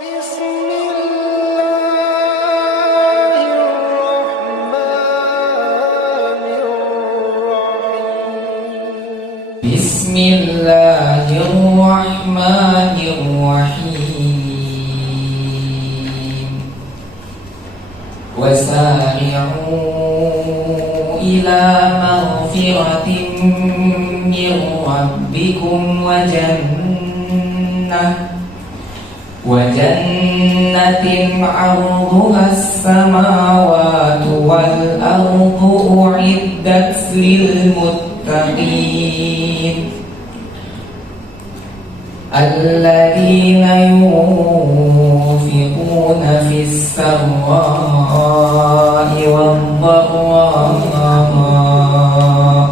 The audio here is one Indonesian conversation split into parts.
Bismillahirrahmanirrahim. Wasari'u ila maghfiratin min rabbikum wa jannatin 'arduha as-samawati wal ardu u'iddat lil muttaqin alladzina yunfiquna fis sarra'i wad-dharra'i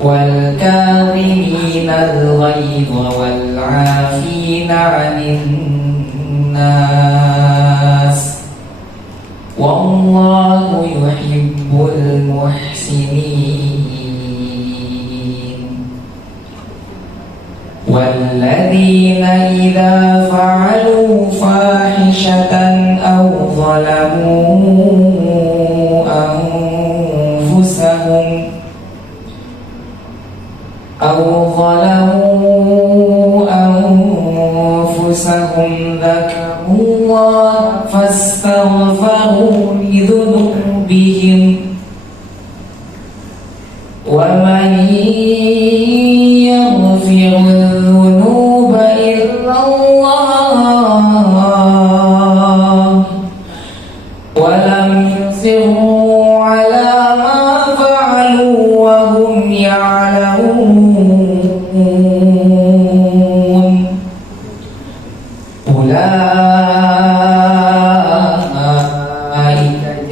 wal kadhiminal ghaidha wal 'afina 'anil nas wallahu yuhibbul muhsinin. والذين إذا فعلوا فاحشة أو ظلموا أنفسهم ذكروا الله فاستغفروا لذنوبهم ومن يغفر الذنوب إلا الله ولم يصروا على ما فعلوا وهم يعلمون أولئك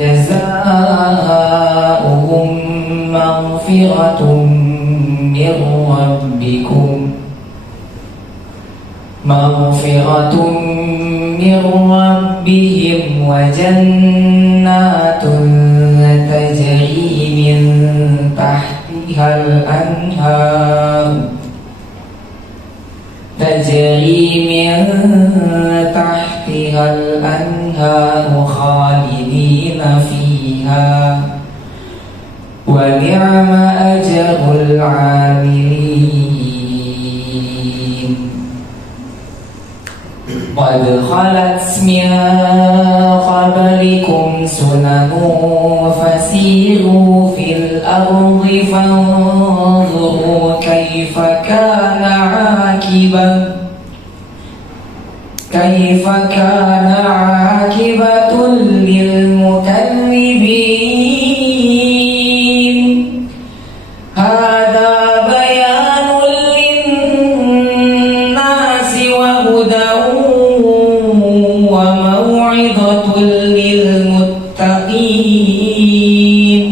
جزاؤهم مغفرة من ربهم وجنات تجري من تحتها الأنهار خالدين فيها ونعم أجر العاملين. قد خلت من قبلكم سنن فسيروا في الأرض فانظروا كيف كان عاقبة للمكذبين. هذا بيان للناس وهدى وموعظة للمتقين.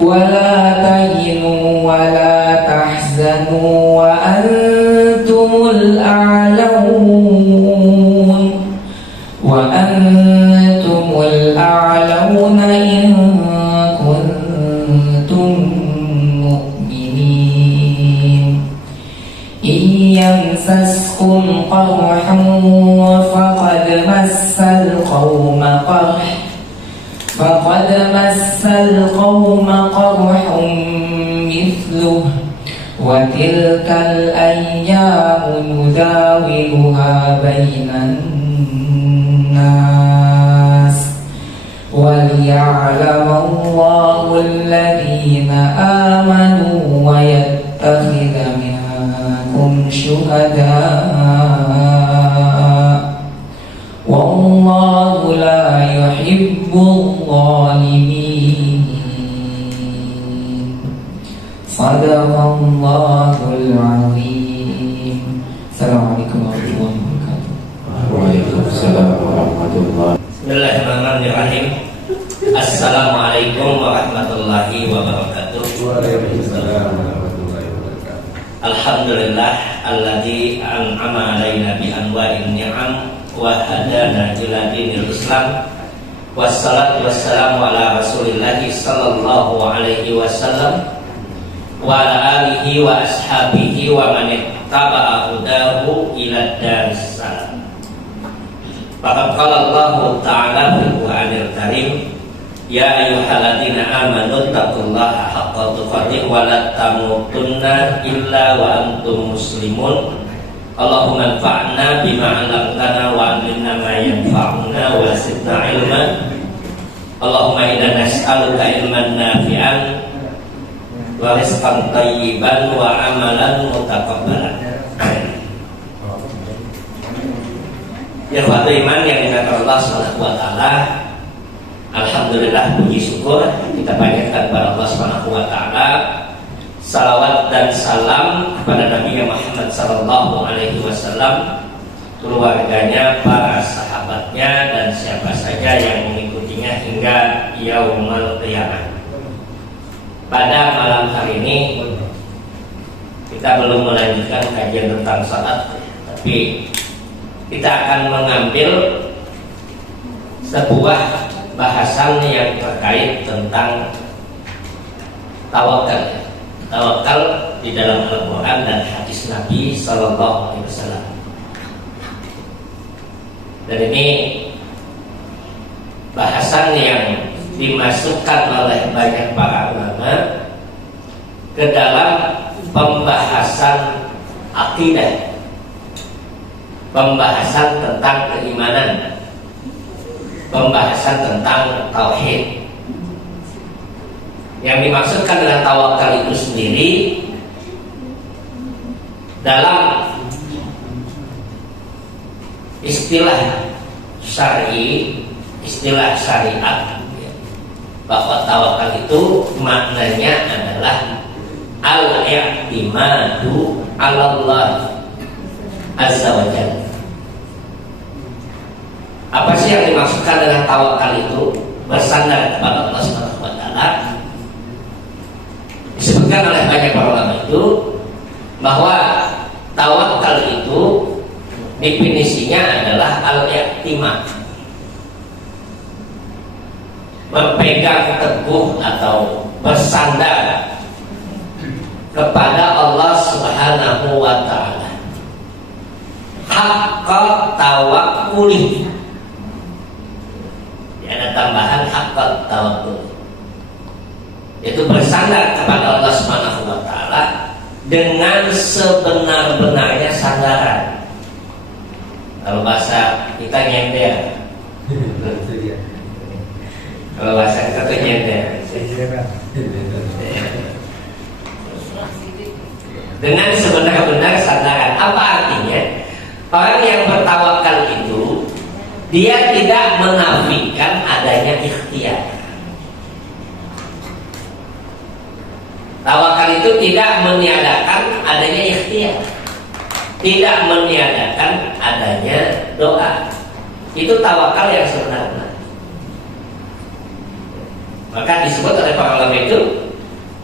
ولا تهنوا ولا تحزنوا وأنتم الأعلون إن كنتم مؤمنين. إن يمسسكم قرح فقد مس القوم قرح مثله وتلك الأيام نداولها بين الناس وليعلم الله الذين آمنوا ويتخذ منكم شهداء والله لا يحب الظالمين. صدق الله العظيم. Assalamualaikum warahmatullahi wabarakatuh. Waalaikumsalam warahmatullahi. Bismillahirrahmanirrahim. Assalamualaikum warahmatullahi wabarakatuh. Waalaikumsalam warahmatullahi wabarakatuh. Alhamdulillah alladzi an'ama alaina bi anwa'in ni'am wa hadana ila dinil Islam. Wassalatu wassalamu ala Rasulillah sallallahu alaihi wasallam wa ala alihi wa ashabihi wa man ittaba'a hudahu ila daris salam. Faqad qala Allah Ta'ala fil Qur'anil Karim, ya ayyuhalladzina amanu taqullaha haqqa tuqatih wa la tamutunna illa wa antum muslimun. Allahumma anfa'na bima 'allamtana wa 'allimna ma yanfa'una wa zidna ilman. Allahumma inna nas'aluka ilman nafi'an wa rizqan thayyiban wa amalan mutaqabbalan. Ikhwatul iman yang dimuliakan Allah Subhanahu wa taala, alhamdulillah, puji syukur kita panjatkan kepada Allah Subhanahu wa taala. Salawat dan salam kepada Nabi Muhammad sallallahu alaihi wasallam, keluarganya, para sahabatnya, dan siapa saja yang mengikutinya hingga yaumul qiyamah. Pada malam hari ini kita belum melanjutkan kajian tentang salat, tapi kita akan mengambil sebuah bahasan yang terkait tentang tawakal. Tawakal di dalam Al-Quran dan hadis Nabi Sallallahu Alaihi Wasallam. Dan ini bahasan yang dimasukkan oleh banyak para ulama ke dalam pembahasan akidah, pembahasan tentang keimanan, pembahasan tentang tauhid. Yang dimaksudkan dengan tawakal itu sendiri dalam istilah syar'i, istilah syariat, bahwa tawakal itu maknanya adalah al-i'timadu 'ala Allah azza wa jalla. Apa sih yang dimaksudkan dengan tawakal itu? Bersandar kepada Allah Subhanahu wa taala. Disebutkan oleh banyak para ulama itu bahwa tawakal itu definisinya adalah al-i'timad, berpegang teguh atau bersandar kepada Allah Subhanahu wa taala. Haqqa tawakkuli. Ada tambahan haqqa tawakkul, yaitu bersandar kepada Allah Subhanahu wa taala dengan sebenar-benarnya sandaran. Kalau bahasa kita nyender. Kalau bahasa kita tuh nyender. Dengan sebenar-benar sandaran. Apa artinya? Orang yang bertawakal itu dia tidak menafikan adanya ikhtiar. Tawakal itu tidak meniadakan adanya ikhtiar, tidak meniadakan adanya doa. Itu tawakal yang sebenarnya. Maka disebut oleh para ulama itu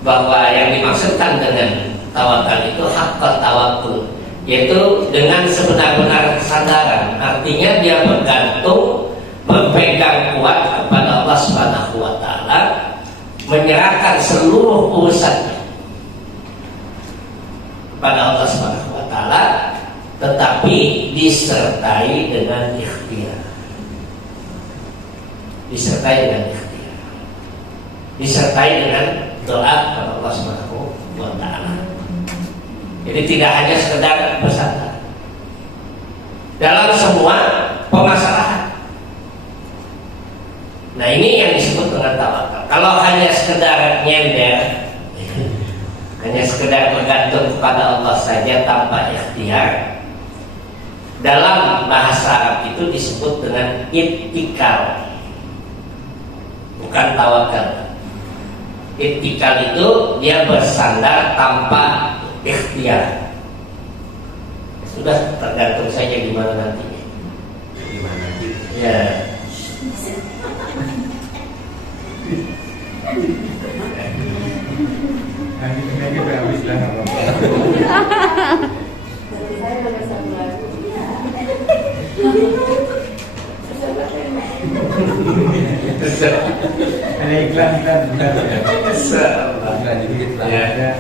bahwa yang dimaksudkan dengan tawakal itu haqqat tawakkul, yaitu dengan sebenar-benar kesadaran. Artinya dia bergantung, berpegang kuat kepada Allah Subhanahu wa taala, menyerahkan seluruh urusannya kepada Allah Subhanahu wa taala, tetapi disertai dengan ikhtiar. Disertai dengan ikhtiar. Disertai dengan doa kepada Allah Subhanahu wa taala. Jadi tidak hanya sekedar bersandar dalam semua permasalahan. Nah, ini yang disebut dengan tawakal. Kalau hanya sekedar nyender, hanya sekedar bergantung kepada Allah saja tanpa ikhtiar, dalam bahasa Arab itu disebut dengan ittikal, bukan tawakal. Ittikal itu dia bersandar tanpa ikhtiar. Sudah tergantung saja gimana nantinya. Gimana sih? Ya. Ini udah habis lah. Ada iklan bukan? Iklan dikit lah. Ya.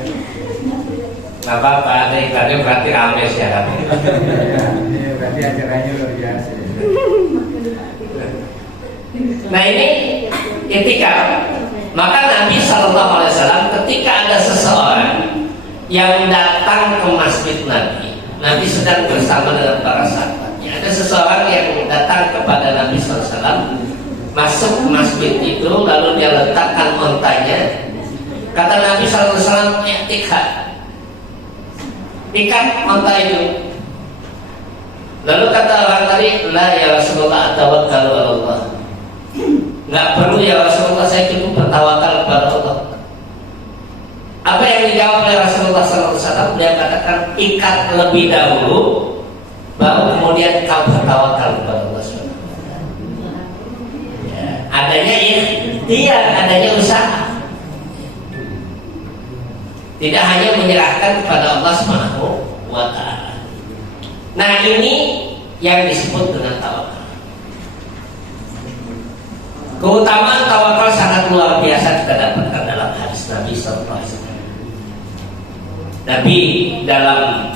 Nggak apa-apa, tadi berarti rame sih ya. Ini berarti acaranya luar biasa. Nah ini ketika maka Nabi Shallallahu Alaihi Wasallam ketika ada seseorang yang datang ke masjid Nabi sedang bersama dengan para sahabatnya. Ada seseorang yang datang kepada Nabi Sallallahu Alaihi Wasallam, masuk ke masjid itu, lalu dia letakkan ontanya. Kata Nabi Sallallahu Alaihi Wasallam, ikat onta itu. Lalu kata orang tadi, la ya Rasulullah tawakkalu ala Allah. Nggak perlu ya Rasulullah, saya cukup bertawakal kepada Allah. Apa yang dijawab oleh Rasulullah SAW? Dia katakan ikat lebih dahulu, baru kemudian kau bertawakal kepada Allah SWT. Ya, adanya ikhtiar, adanya usaha. Tidak hanya menyerahkan kepada Allah SWT. Nah ini yang disebut dengan tawakal. Keutamaan tawakal sangat luar biasa kita dapatkan dalam hadis Nabi SAW. Nabi dalam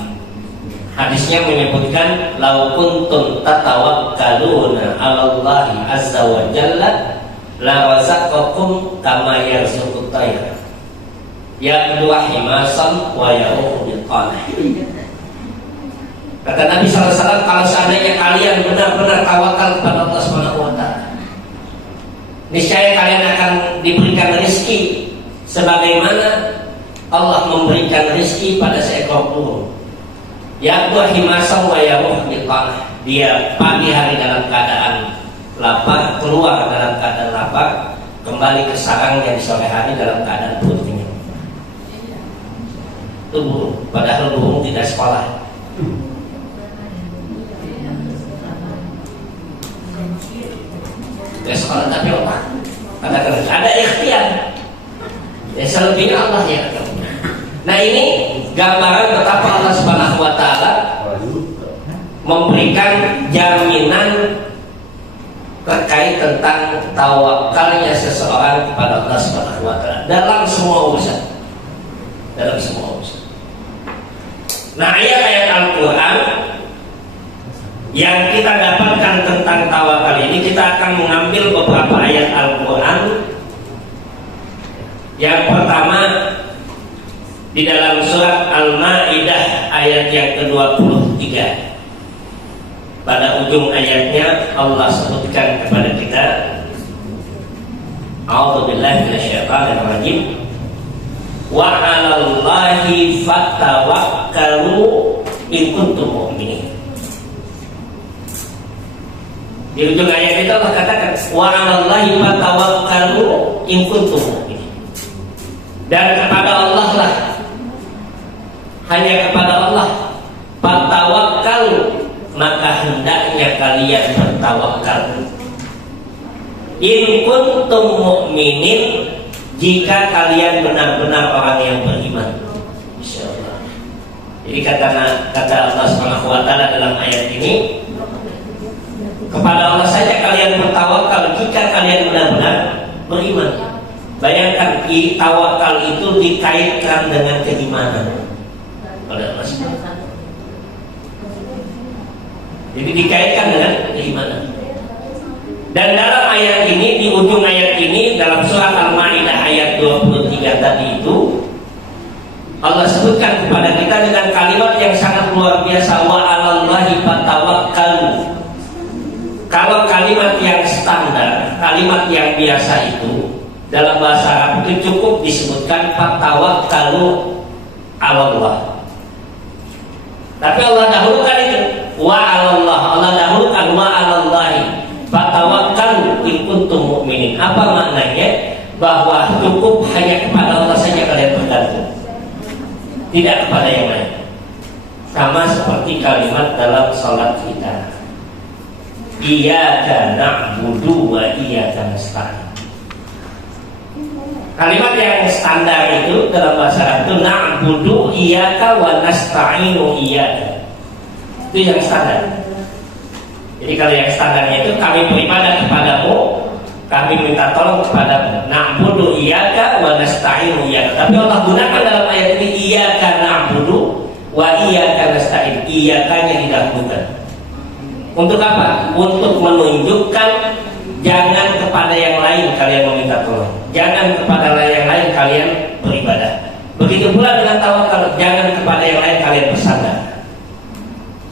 hadisnya menyebutkan lau kuntum tatawakkaluna 'ala Allah azza wa jalla la razaqakum kama yarzuqut tayr ya kedua himasan wa yaruhu bil qanah. Kata Nabi SAW, kalau seandainya kalian benar-benar tawakal kepada Allah Subhanahu wa taala, niscaya kalian akan diberikan rezeki sebagaimana Allah memberikan rezeki pada seekor burung. Ya buah himasam wa yaruh bil qanah. Dia pagi hari dalam keadaan lapar, keluar dalam keadaan lapar, kembali ke sarangnya di sore hari dalam keadaan perut kenyang. Itu burung, padahal burung tidak sekolah. Tidak sekolah tapi otak. Katakan ada ikhtiar. Ya selebihnya Allah ya. Nah ini gambaran betapa Allah Subhanahu wa taala memberikan jaminan terkait tentang tawakalnya seseorang kepada Allah Subhanahu wa taala dalam semua urusan. Dalam semua urusan. Nah, ayat-ayat Al-Qur'an yang kita dapatkan tentang tawakal ini, kita akan mengambil beberapa ayat Al-Qur'an. Yang pertama di dalam surat Al-Maidah ayat yang ke-23. Pada ujung ayatnya Allah sebutkan kepada kita, A'udzubillahi minasyaitonir rajim. Wa 'alallahi fatawakkalu in kuntum mu'minin. Di ujung ayat itu Allah katakan, wa 'alallahi fatawakkalu in kuntum mu'minin. Dan kepada Allah lah, hanya kepada Allah fatawakal, maka hendaknya kalian bertawakal. In kuntum mu'minin, jika kalian benar-benar orang yang beriman. Insyaallah. Jadi kata Allah Subhanahu wa taala dalam ayat ini, kepada Allah saja kalian bertawakal jika kalian benar-benar beriman. Bayangkan, tawakal itu dikaitkan dengan keimanan. Jadi dikaitkan dengan keimanan. Dan dalam ayat ini, di ujung ayat ini, dalam surat Al-Maidah ayat 23 tadi itu, Allah sebutkan kepada kita dengan kalimat yang sangat luar biasa, wa 'alallahi fatawakkalu. Kalau kalimat yang standar, kalimat yang biasa itu dalam bahasa Arab itu cukup disebutkan fatawakkalu 'alallah. Tapi Allah dahulukan itu wa 'alallah. Allah dahulukan wa 'alallahi fatawakkalu in kuntum mu'minin. Apa maknanya? Bahwa cukup hanya kepada Allah saja kalian bergantung, tidak kepada yang lain. Sama seperti kalimat dalam salat kita, iyyaka na'budu wa iyyaka nasta'in. Kalimat yang standar itu dalam bahasa Arab itu na'budu iyyaka wa nasta'inu iyyaka. Itu yang standar. Jadi kalau yang standarnya itu kami beribadah kepadamu, kami minta tolong kepadamu. Na'budu iyyaka wa nasta'inu iyyaka. Tapi Allah gunakan dalam ayat ini iyyaka na'budu Wa iyyaka nasta'in, iyakanya didahulukan. Untuk apa? Untuk menunjukkan jangan kepada yang lain kalian meminta tolong, jangan kepada yang lain kalian beribadah. Begitu pula dengan tawakal, jangan kepada yang lain kalian bersandar,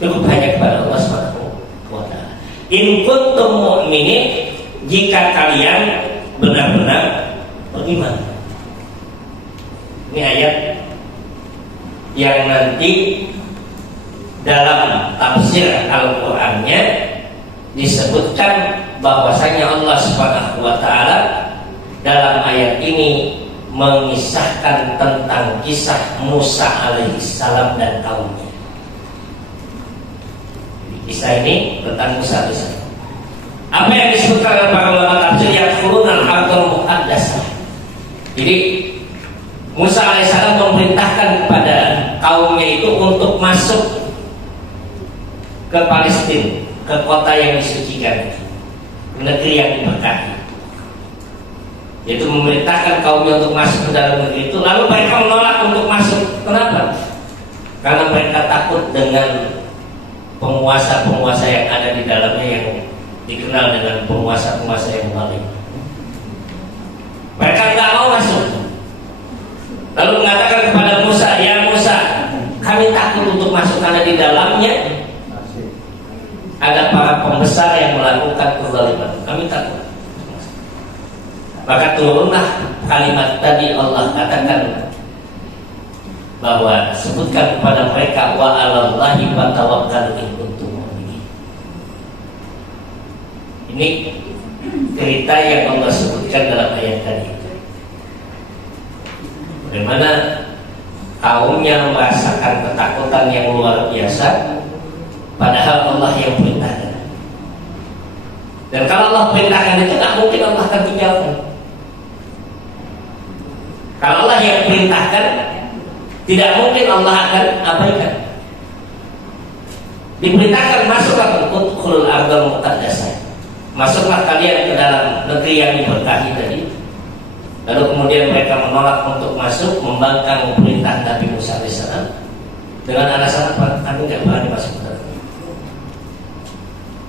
cukup hanya kepada Allah Subhanahu wa ta'ala. In kuntum mu'minin, jika kalian benar-benar beriman. Ini ayat yang nanti dalam tafsir Al-Qur'annya disebutkan bahwasanya Allah Subhanahu wa ta'ala dalam ayat ini mengisahkan tentang kisah Musa alaihissalam dan kaumnya. Kisah ini tentang Musa alaihissalam. Apa yang disebutkan oleh para ulama tafsir, yadkhuluna al-ardhal muqaddasah. Jadi Musa alaihissalam memerintahkan kepada kaumnya itu untuk masuk ke Palestina, ke kota yang disucikan, negeri yang diberkahi. Yaitu memerintahkan kaumnya untuk masuk ke dalam negeri itu. Lalu mereka menolak untuk masuk. Kenapa? Karena mereka takut dengan penguasa-penguasa yang ada di dalamnya, yang dikenal dengan penguasa-penguasa yang zalim. Mereka tidak mau masuk. Lalu mengatakan kepada Musa, ya Musa, kami takut untuk masuk karena di dalamnya ada para pembesar yang melakukan kezaliman. Kami takut. Maka turunlah kalimat tadi, Allah katakan bahwa sebutkan kepada mereka wa 'alallahi fatawakkalu in kuntum mu'minin. Ini cerita yang Allah sebutkan dalam ayat tadi. Bagaimana kaumnya merasakan ketakutan yang luar biasa, padahal Allah yang perintahkan. Dan kalau Allah perintahkan itu tak mungkin Allah akan tinggalkan. Kalau Allah yang perintahkan, tidak mungkin Allah akan abaikan. Diperintahkan masuklah ke udkhulul ardhal muqaddasah. Masuklah kalian ke dalam negeri yang diberkahi tadi. Lalu kemudian mereka menolak untuk masuk, membangkang perintah Nabi Musa alaihissalam dengan alasan apa? Kami tidak berani masuk ke dalam.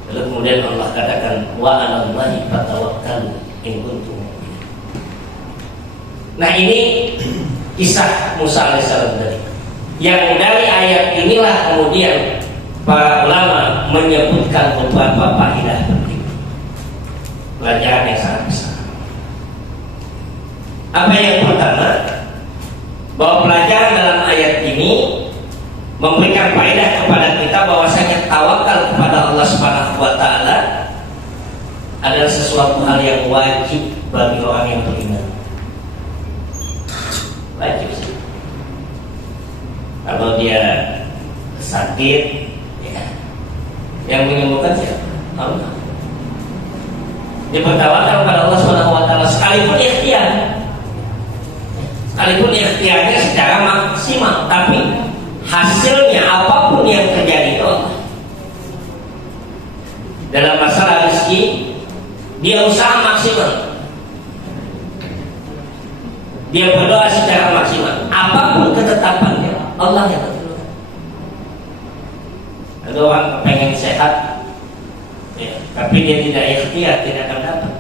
Lalu kemudian Allah katakan wa 'alallahi fatawakkalu in kuntum mu'minin. Nah, ini kisah Musa alaihissalam tadi. Yang dari ayat inilah kemudian para ulama menyebutkan beberapa faedah penting, pelajaran yang sangat besar. Apa yang pertama, bahwa pelajaran dalam ayat ini memberikan faedah kepada kita bahwasanya tawakal kepada Allah Subhanahu wa ta'ala adalah sesuatu hal yang wajib bagi orang yang beriman. Wajib sih. Kalau dia sakit, ya, yang menyembuhkan siapa? Allah. Dia bertawakal kepada Allah Subhanahu wa ta'ala sekalipun ikhtiar. Sekalipun ikhtiarnya secara maksimal, tapi hasilnya apapun yang terjadi itu Allah. Dalam masalah rezeki, dia usaha maksimal, dia berdoa secara maksimal, apapun ketetapannya Allah yang tentukan. Ada orang pengen sehat, ya, tapi dia tidak ikhtiar, tidak akan dapat.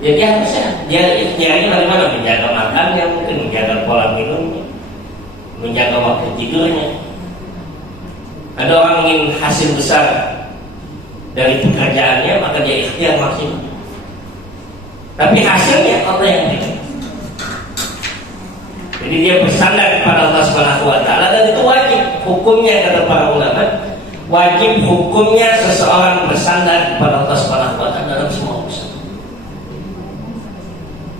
Jadi harus sehat. Dia ikhtiarnya bagaimana? Menjaga makannya, mungkin menjaga pola minumnya, menjaga waktu tidurnya. Ada orang ingin hasil besar dari pekerjaannya, maka dia ikhtiar maksimal. Tapi hasilnya Allah yang berikan. Jadi dia bersandar kepada Allah Subhanahu wa ta'ala, dan itu wajib hukumnya, kata para ulama, wajib hukumnya seseorang bersandar kepada Allah Subhanahu wa ta'ala dalam semua urusan.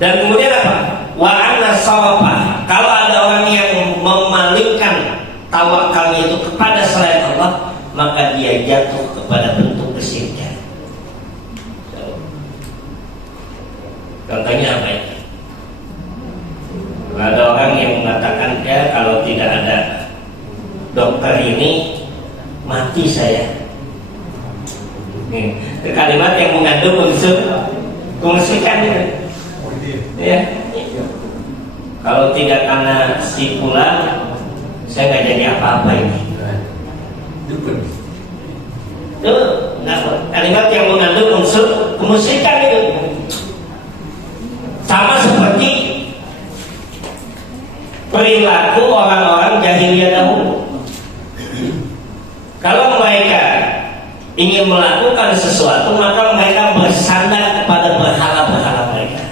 Dan kemudian apa? Wa anna sawabah. Kalau ada orang yang memalingkan tawakalnya itu kepada selain Allah, maka dia jatuh kepada bentuk kesyirikan. Contohnya apa ya? Ada orang yang mengatakan, ya kalau tidak ada dokter ini mati saya. Ini kalimat yang mengandung unsur kemusyrikan itu. Ya. Kalau tidak karena si fulan, saya nggak jadi apa-apa ini. Dukun. Itu kalimat yang mengandung unsur kemusyrikan itu. Sama seperti perilaku orang-orang jahiliyah dahulu. Kalau mereka ingin melakukan sesuatu, maka mereka bersandar kepada berhala-berhala mereka.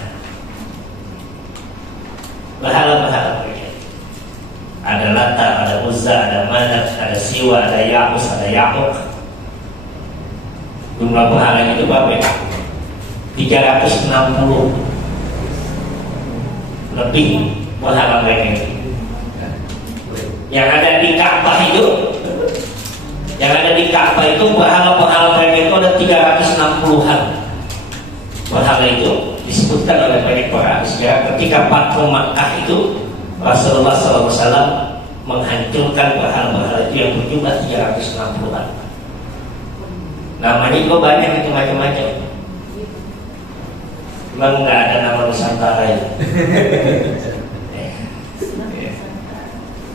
Berhala-berhala mereka. Ada Lata, ada Uzza, ada Manat, ada Siwa, ada Ya'us, ada Ya'uq. Jumlah berhala itu berapa? 360 lebih berhala mereka itu. Yang ada di Ka'bah itu, berhala-berhala mereka itu ada 360-an. Berhala itu disebutkan oleh banyak para sejarah ketika Fathu Makkah itu Rasulullah SAW menghancurkan berhala-berhala itu yang berjumlah 360-an. Namanya kok banyak itu macam-macam. Memang nggak ada nama Nusantara itu.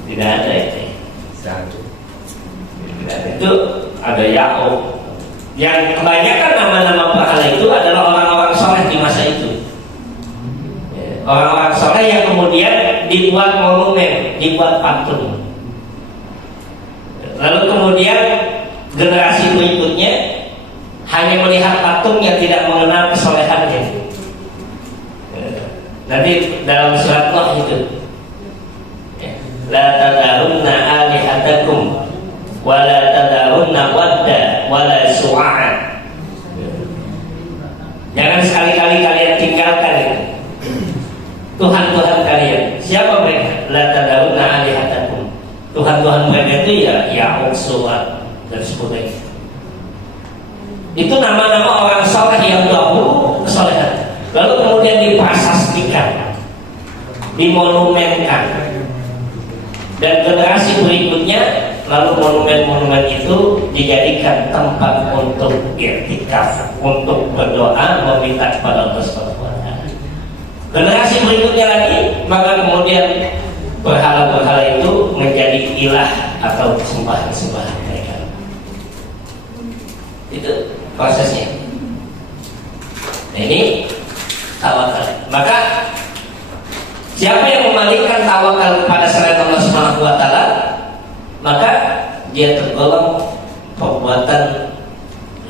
Tidak ada itu. Satu. Itu ada Ya'uq. Yang kebanyakan nama-nama berhala itu adalah orang-orang soleh di masa itu. Orang-orang soleh yang kemudian dibuat monumen, dibuat patung. Lalu kemudian generasi berikutnya hanya melihat patung yang tidak mengenal kesolehannya. Nanti dalam surat Nuh itu, la tadarunna alihatakum wa la tadarunna wadda wa la su'a. Jangan sekali-kali kalian tinggalkan itu Tuhan-Tuhan kalian. Siapa mereka? La tadarunna alihatakum. Tuhan-Tuhan mereka itu ya Ya'uq, Su'a dan sebagainya. Itu nama-nama orang saleh yang dahulu kesolehan. Lalu kemudian diprasastikan, dimonumenkan, dan generasi berikutnya lalu monumen-monumen itu dijadikan tempat untuk i'tikaf, untuk berdoa meminta kepada Allah Subhanahu wa taala. Generasi berikutnya lagi, maka kemudian berhala-berhala itu menjadi ilah atau sembahan-sembahan mereka. Itu prosesnya. Nah, ini tawakal. Maka siapa yang memalingkan tawakal kepada selain Allah Subhanahu wa taala, maka dia tergolong perbuatan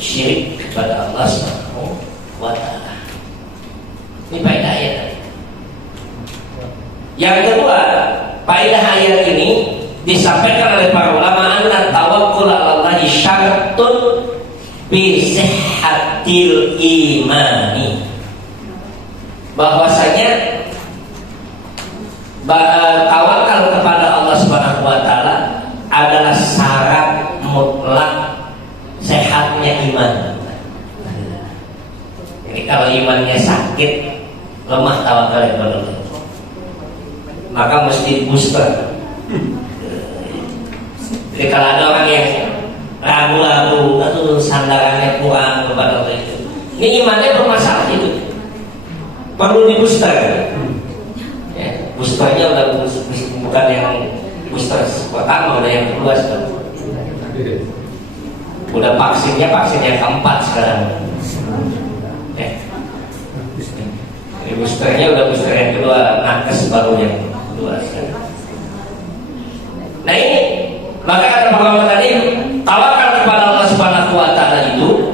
syirik kepada Allah Subhanahu wa taala. Ini faedah ayat. Yang kedua, faedah ayat ini disampaikan oleh para ulama anna tawakkul 'ala Allah syaratun bi sihhatil imani. Bahwasanya tawakal kepada Allah Subhanahu wa taala adalah syarat mutlak sehatnya iman. Jadi kalau imannya sakit, lemah tawakal kepada Allah, maka mesti booster. Jadi kalau ada orang yang ragu-ragu atau sandarannya kurang kepada Allah itu, ini imannya bermasalah itu. Perlu di booster. Ya, boosternya udah bukan yang booster pertama, udah yang kedua sekarang. Udah vaksin yang keempat sekarang. Ini boosternya udah booster yang kedua, nakes baru yang kedua sekarang. Nah ini, maka kata Muhammad tadi, tawakal kepada Allah Subhanahu wa taala itu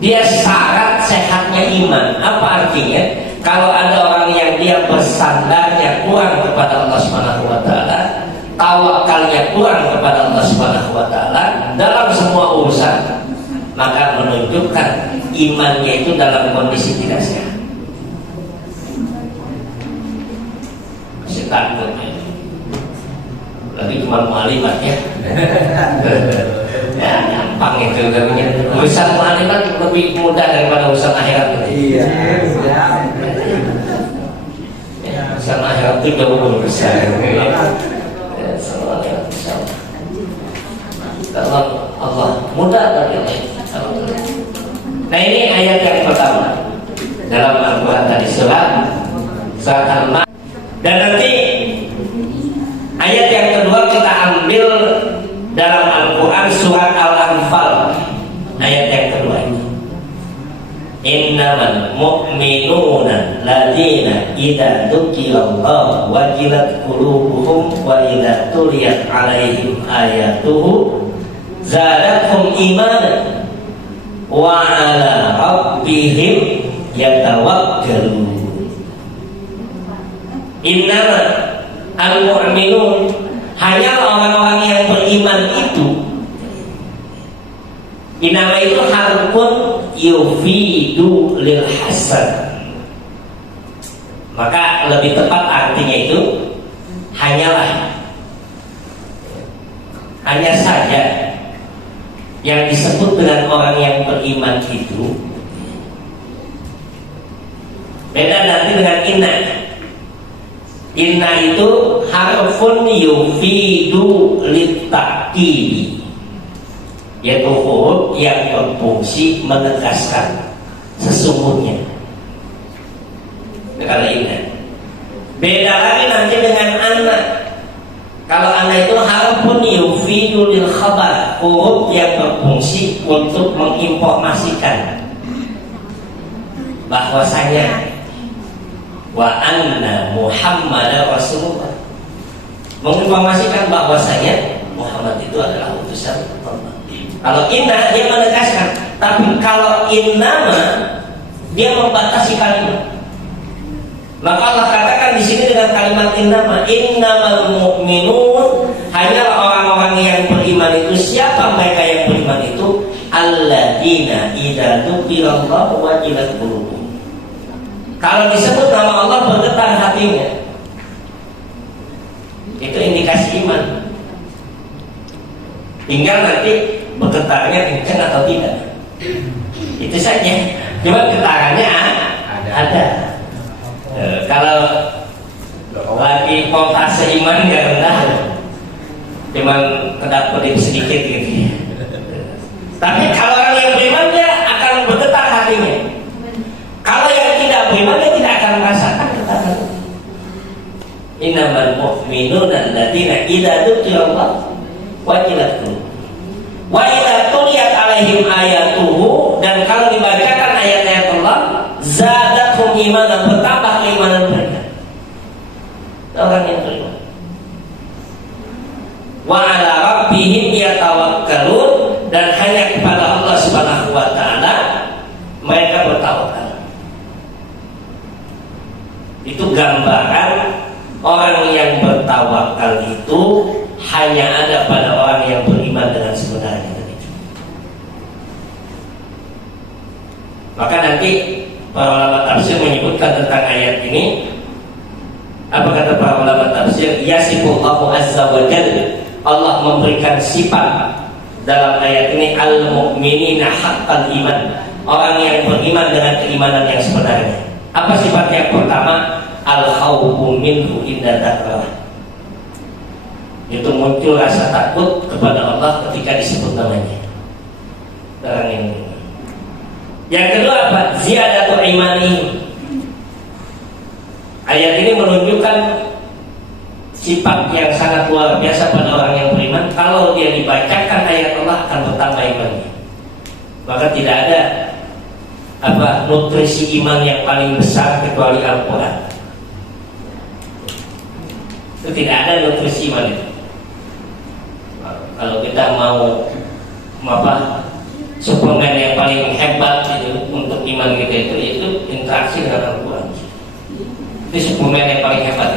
dia syarat sehatnya iman. Apa artinya? Kalau ada orang yang dia bersandarnya kurang kepada Allah Subhanahu wa taala, tawakalnya kurang kepada Allah Subhanahu wa taala dalam semua urusan, maka menunjukkan imannya itu dalam kondisi tidak sehat. Masih takut ya. Lagi cuma mu'alimat ya. Ya, gampang itu urusan mu'alimat lebih mudah daripada urusan akhirat. Iya. Urusan akhirat itu jauh besar. Kalau Allah mudah bagi Allah. Nah ini ayat yang pertama dalam Al-Quran tadi, surat Al-Ma'idah. Dan nanti ayat yang kedua kita dalam Al-Quran surat Al-Anfal ayat yang kedua ini. Innamal mu'minuna ladina idza dzukirallahu wajilat qulubuhum wa idza tuliyat 'alaihim ayatuhu zadatuhum imanan wa 'ala rabbihim yatawakkalun. Innamal al-mu'minun, hanya orang-orang yang beriman itu. Innama itu harfun yufidu lil hasan. Maka lebih tepat artinya itu hanyalah, hanya saja yang disebut dengan orang yang beriman itu beda nanti dengan inna. Inna itu harfun yufidu litta'kid, yaitu huruf yang berfungsi menegaskan sesungguhnya. Kalau inna beda lagi nanti dengan anna. Kalau anna itu harfun yufidu lil khabar, huruf yang berfungsi untuk menginformasikan bahwasanya wa anna Muhammad Rasulullah, menginformasikan bahwasanya Muhammad itu adalah utusan Allah. Kalau inna dia menegaskan, tapi kalau innama dia membatasi kalimat. Maka Allah katakan di sini dengan kalimat innama, innamal mu'minun, hanyalah orang-orang yang beriman itu. Siapa mereka yang beriman itu? Alladzina idza dzukirallahu wajilat qulubuhum. Kalau disebut nama Allah bergetar hatinya, itu indikasi iman. Tinggal nanti bergetarnya kencang atau tidak, itu saja. Cuma getarannya ada. Kalau lagi fase iman nggak rendah, cuma kedap-kedip sedikit gitu. Tapi kalau orang yang beriman dia akan bergetar hatinya. Kalau yang tidak beriman dia tidak akan merasakan getaran. Innamal mu'minuna alladzina idza dzukirallahu wajilat qulubuhum wa idza tuliyat 'alaihim ayatuhu, dan kalau dibacakan ayat-ayat Allah zadatuhum imanan, bertambah keimanan mereka. Orang yang beriman. Wa 'ala rabbihim yatawakkalun, dan hanya kepada Allah Subhanahu wa taala mereka bertawakal. Itu gambaran orang yang bertawakal itu hanya ada pada orang yang beriman dengan sebenarnya. Maka nanti para ulama tafsir menyebutkan tentang ayat ini. Apa kata para ulama tafsir? Yasifullahu azza wa jalla, Allah memberikan sifat dalam ayat ini al-mu'minina haqqal iman, orang yang beriman dengan keimanan yang sebenarnya. Apa sifat yang pertama? Al-khawfu minhu inda takrah, itu muncul rasa takut kepada Allah ketika disebut namanya. Orang yang kedua apa? Ziyadatu imani. Ayat ini menunjukkan sifat yang sangat luar biasa pada orang yang beriman. Kalau dia dibacakan ayat Allah akan bertambah imannya. Maka tidak ada nutrisi iman yang paling besar kecuali Al-Quran. Itu tidak ada nutrisi iman itu. Kalau kita mau suplemen yang paling hebat itu untuk iman kita itu interaksi dengan Al-Quran. Itu suplemen yang paling hebat.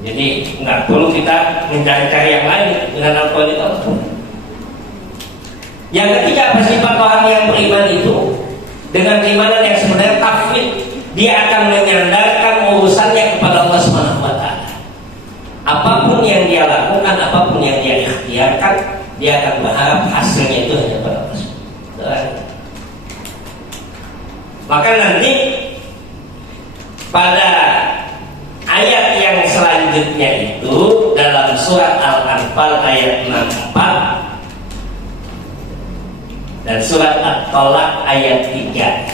Jadi nggak perlu kita mencari-cari yang lain, dengan Al-Quran itu. Yang ketiga apa sifat orang yang beriman itu? Dengan keimanan yang sebenarnya tafwid, dia akan menyandarkan urusannya kepada Allah Subhanahu wa taala. Apapun yang dia lakukan, apapun yang dia ikhtiarkan, dia akan berharap hasilnya itu hanya pada Allah Subhanahu wa taala. Maka nanti pada ayat yang selanjutnya itu dalam surat Al-Anfal ayat 64 dan surat At-Talaq ayat 3.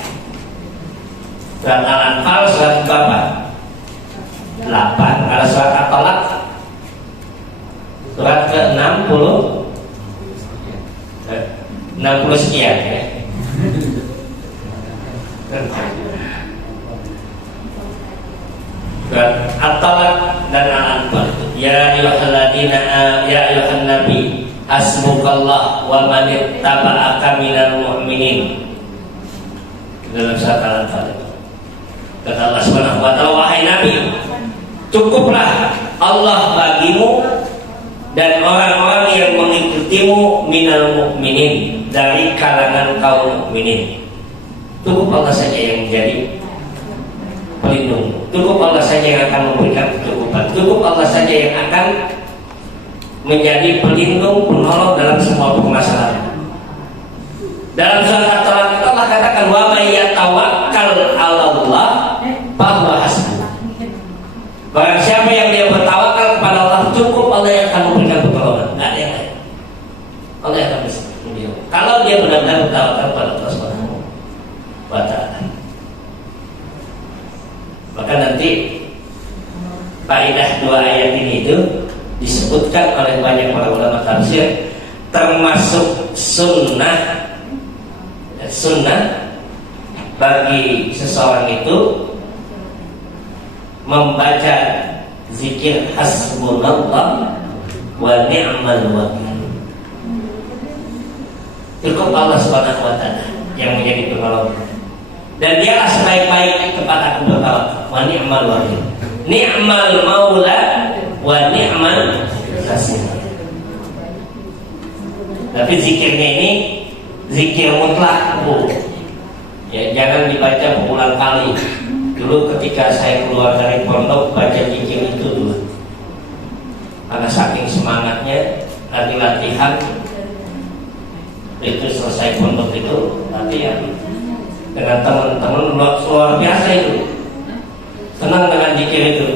Surat Al-Anfal surat berapa? 8. Kalau surat At-Talaq Surat ke-60 60 sekian ya. Surat At-Talaq dan Al-Anfal. Ya ayyuhan nabi hasbukallah wa man ittaba'aka minal mu'minin. Dalam surat Al-Anfal. Kata Allah Subhanahu wa taala, wahai Nabi, cukuplah Allah bagimu dan orang-orang yang mengikutimu minal mu'minin, dari kalangan kaum mukminin. Cukup Allah saja yang menjadi pelindung. Cukup Allah saja yang akan memberikan kecukupan. Cukup Allah saja yang akan menjadi pelindung, penolong dalam semua permasalahan. Dalam surat At-Talaq Allah katakan, wa may yatawakkal 'alallah fahuwa hasbuh. Barang siapa yang dia bertawakal kepada Allah, cukup Allah yang akan memberikan pertolongan, nggak ada yang lain. Allah yang akan memberikan. Kalau dia benar-benar bertawakal kepada Allah Subhanahu wa taala. Maka nanti faedah dua ayat ini itu disebutkan oleh banyak para ulama tafsir, termasuk sunnah bagi seseorang itu membaca zikir hasbunallah wa ni'mal wakil. Cukup Allah Subhanahu wa taala yang menjadi penolong. Dan dialah sebaik-baik kepada aku bertawakal. Wa ni'mal wakil. Ni'mal maula wa ni'mal nasir. Tapi zikirnya ini zikir mutlak, Bu. Ya, jangan dibaca berulang kali. Dulu ketika saya keluar dari pondok baca zikir itu dulu. Karena saking semangatnya latihan itu selesai pondok itu latihan dengan teman-teman luar biasa itu. Senang dengan zikir itu.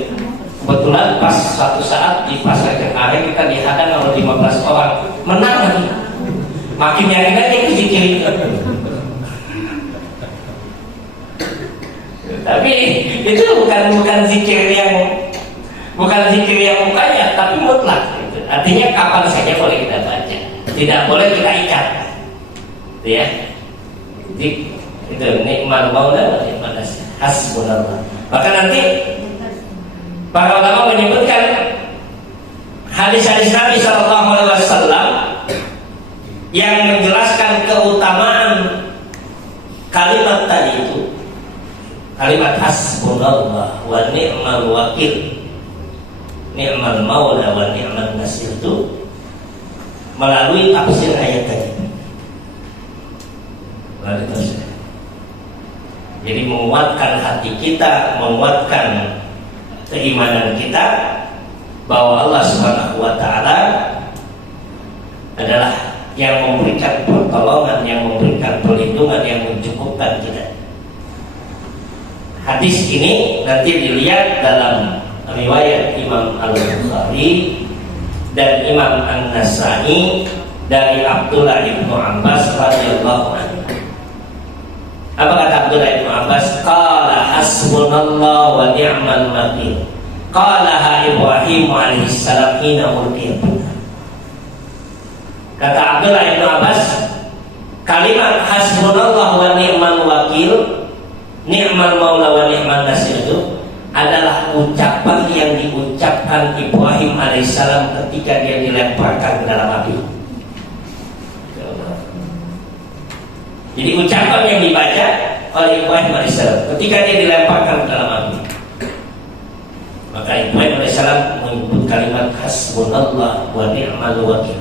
Kebetulan pas satu saat di pasar Cengkareng kita dihadang oleh 15 orang, menang lagi. Makin yakin aja ke zikir itu. Tapi itu bukan zikir yang mukanya, tapi mutlak. Gitu. Artinya kapan saja boleh kita baca, tidak boleh kita ikat. Ya, itu nikmat maula, nikmat nasir, hasbunallah. Maka nanti para ulama menyebutkan hadis-hadis Nabi Sallallahu Alaihi Wasallam yang menjelaskan keutamaan kalimat tadi itu, kalimat hasbunallah wa ni'mal wakil, ni'mal maula wa ni'mal nasir itu melalui tafsir ayat tadi. Melalui tafsir. Jadi menguatkan hati kita, menguatkan keimanan kita bahwa Allah Subhanahu wa taala adalah yang memberikan pertolongan, yang memberikan perlindungan, yang mencukupkan kita. Hadis ini nanti dilihat dalam riwayat Imam Al-Bukhari dan Imam An-Nasai dari Abdullah bin Abbas radhiyallahu anhu. Apa kata Abdullah bin Abbas? Qala hasbunallahu wa ni'mal wakil. Qalaha Ibrahim alaihi salam hina ulqiya. Kata Abdullah bin Abbas, kalimat hasbunallah wa ni'mal wakil, ni'mal maula wa ni'mal nasir itu adalah ucapan yang diucapkan Ibrahim alaihissalam ketika dia dilemparkan ke dalam api. Jadi ucapan yang dibaca oleh Ibrahim alaihissalam ketika dia dilemparkan ke dalam api. Maka Ibrahim alaihissalam menyebut kalimat hasbunallah wa ni'mal wakil.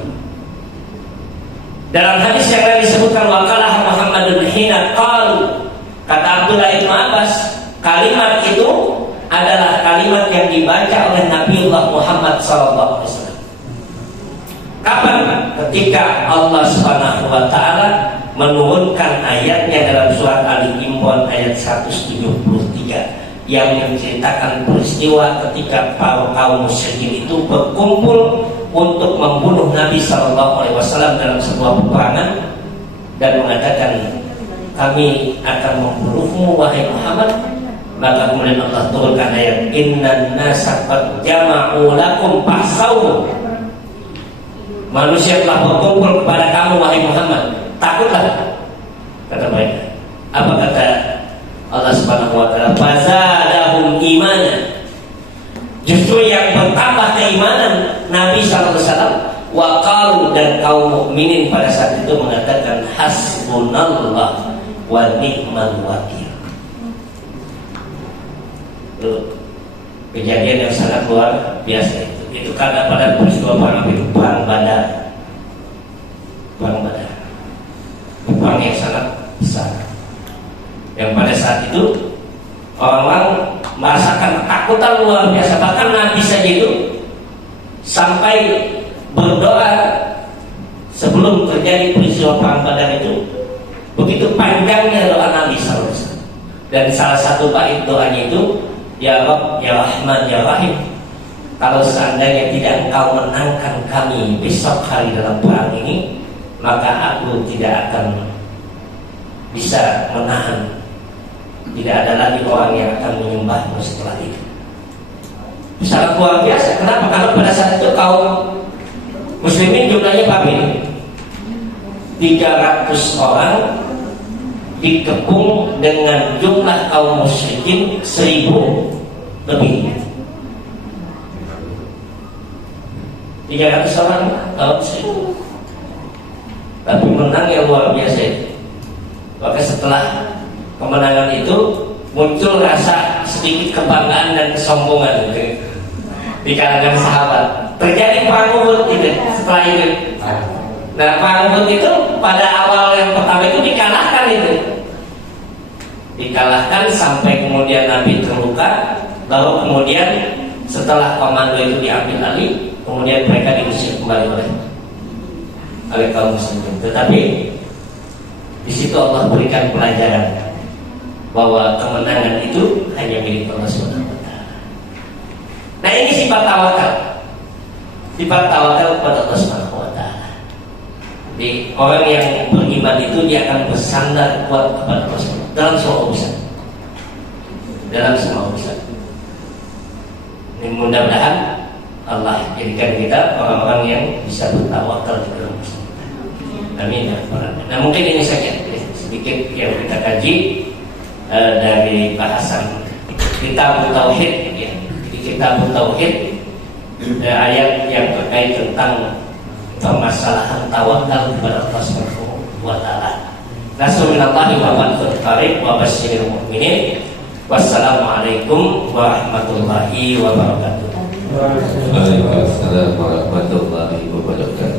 Dalam hadis yang lain disebutkan waqalah Muhammadun hina qalu. Kata Abdullah bin Abbas, kalimat itu adalah kalimat yang dibaca oleh Nabiullah Muhammad SAW. Kapan? Ketika Allah Subhanahu wa taala menurunkan ayatnya dalam surat Ali Imran ayat 173 yang menceritakan peristiwa ketika para kaum musyrikin itu berkumpul untuk membunuh Nabi SAW dalam sebuah peperangan dan mengatakan, kami akan membunuhmu wahai Muhammad. Maka kemudian Allah turunkan ayat, innan nasa qad jama'u lakum fahsawhum manusia telah berkumpul kepada kamu wahai Muhammad, takutlah, kata mereka. Apa kata Allah Subhanahu wa taala? Fazadahum imanan. Justru yang bertambah keimanan Nabi sallallahu alaihi wasallam, wa qalu, dan kaum mukminin pada saat itu mengatakan hasbunallah wa ni'mal wakil. Itu kejadian yang sangat luar biasa itu. Itu karena pada peristiwa perang Badar. Perang Badar. Perang yang sangat besar. Yang pada saat itu orang-orang merasakan ketakutan luar biasa. Bahkan Nabi saja itu sampai berdoa sebelum terjadi peristiwa perang Badar itu. Begitu panjangnya doa Nabi SAW. Dan salah satu bait doanya itu, Ya Rabb, Ya Rahman, Ya Rahim, kalau seandainya tidak Engkau menangkan kami besok hari dalam perang ini, maka aku tidak akan bisa menahan. Tidak ada lagi orang yang akan menyembahmu setelah itu. Sangat luar biasa. Kenapa? Karena pada saat itu kaum muslimin jumlahnya berapa? 300 orang dikepung dengan jumlah kaum musyrikin 1000 lebih. 300 orang kaum musyrikin, tapi menang yang luar biasa itu. Maka setelah kemenangan itu muncul rasa sedikit kebanggaan dan kesombongan gitu, di kalangan sahabat. Terjadi perang Uhud itu setelah itu. Nah, perang Uhud itu pada awal yang pertama itu dikalahkan itu. Dikalahkan sampai kemudian Nabi terluka. Lalu kemudian setelah komando itu diambil alih, kemudian mereka diusir kembali oleh kaum muslimin. Tetapi di situ Allah berikan pelajaran bahwa kemenangan itu hanya milik Allah Subhanahu wa taala. Nah, ini sifat tawakal. Sifat tawakal kepada Allah Subhanahu wa taala. Jadi orang yang beriman itu dia akan bersandar kuat kepada Allah Subhanahu dalam semua urusan. Dalam semua urusan. Ini mudah-mudahan Allah jadikan kita orang-orang yang bisa bertawakal di dalam urusan. Amin ya rabbal alamin. Nah, mungkin ini saja sedikit yang kita kaji dari bahasan kitab tauhid ya. Di kitab tauhid ayat yang terkait tentang permasalahan tawakal kepada Allah Subhanahu wa taala. Nasrullahi wa barakatuh wa basyiril mu'minin. Wassalamualaikum warahmatullahi wabarakatuh. Waalaikumsalam warahmatullahi wabarakatuh.